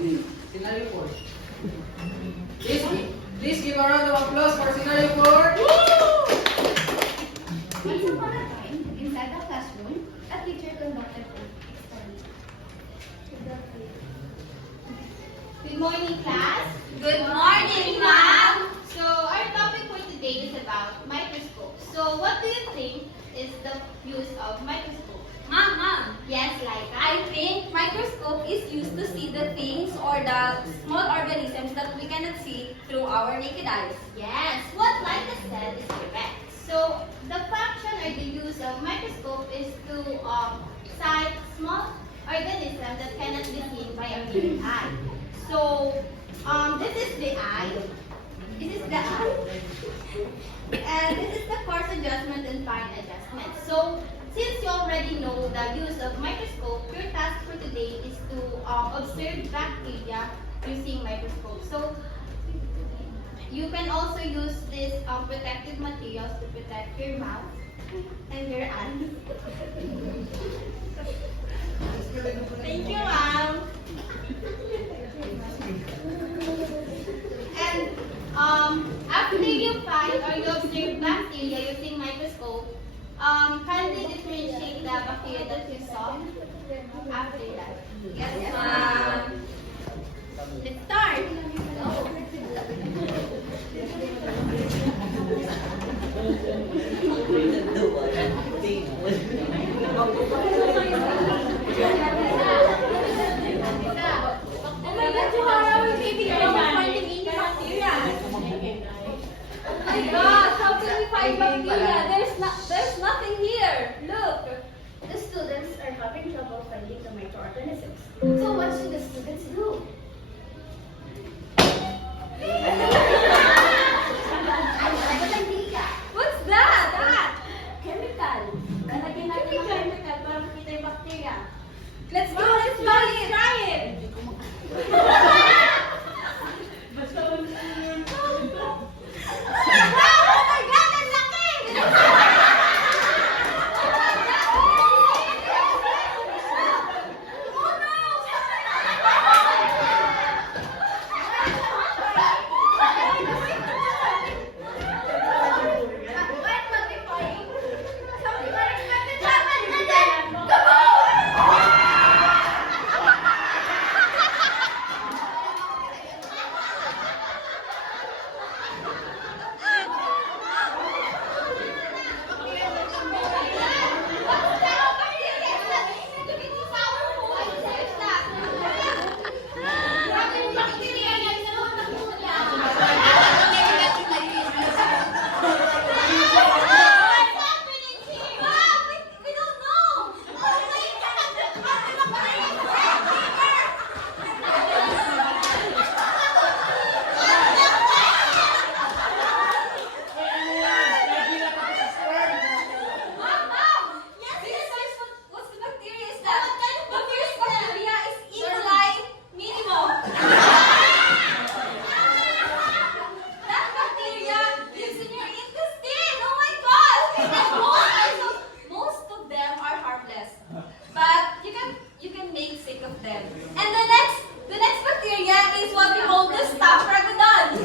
Scenario 4. Please give a round of applause for scenario 4. Once upon a time, inside the classroom, a teacher conducted an experiment. Good morning, class. Good morning, ma'am. So our topic for today is about microscopes. So what do you think is the use of microscope? Ma'am. Yes, like I think microscope is used to see the things or the small organisms that we cannot see through our naked eyes. Yes, what Laika said is correct. So the function or the use of microscope is to sight small organisms that cannot be seen by our naked eye. So this is the eye. This is the eye. And this is the coarse adjustment and fine adjustment. So since you already know the use of microscope, your task for today is to observe bacteria using microscope. So you can also use this protective materials to protect your mouth and your eyes. Thank you, ma'am. And after you find or you observe bacteria using microscope, kindly differentiate the bacteria that you saw after that. Yes, ma'am. Let's start. Oh my God, Johanna, we're maybe finding any bacteria. Oh my gosh, how can we find bacteria? There's nothing here. Look. The students are having trouble finding the microorganisms. So what should the students do? What's that? Chemical. Lalagyan natin ng chemical para makita yung bacteria. Let's go. Let's try it. Oh my God, ang laki! Oh We don't know. Mom! Yes, what's the bacteria is that? The first bacteria is E. coli minimum. That bacteria lives in your intestine. Oh my gosh! And most of them are harmless, but you can make sick of them. And the next bacteria is what we call the Staph aureus.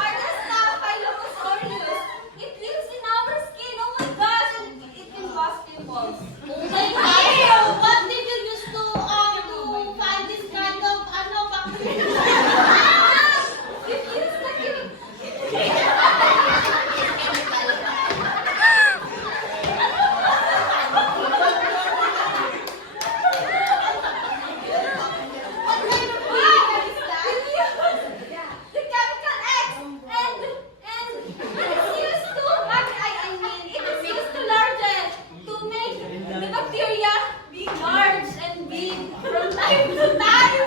Or the Staphylococcus aureus. It lives in our skin. Oh my gosh, and it can cause pimples. Oh my God! What did you use to find this kind of bacteria? It is like What kind of chemical is that? the chemical X, and it's used to, I mean, it is used to large to make the bacteria be large and big from time to time.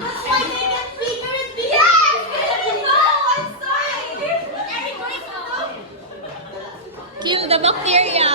That's why they get bigger and bigger. Yes, I didn't know. I'm sorry. Everybody know. Kill the bacteria.